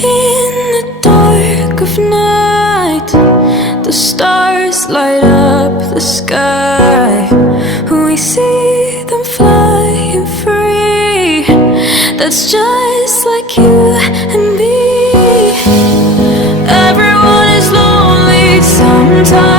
In the dark of night, the stars light up the sky. We see them flying free. That's just like you and me. Everyone is lonely sometimes.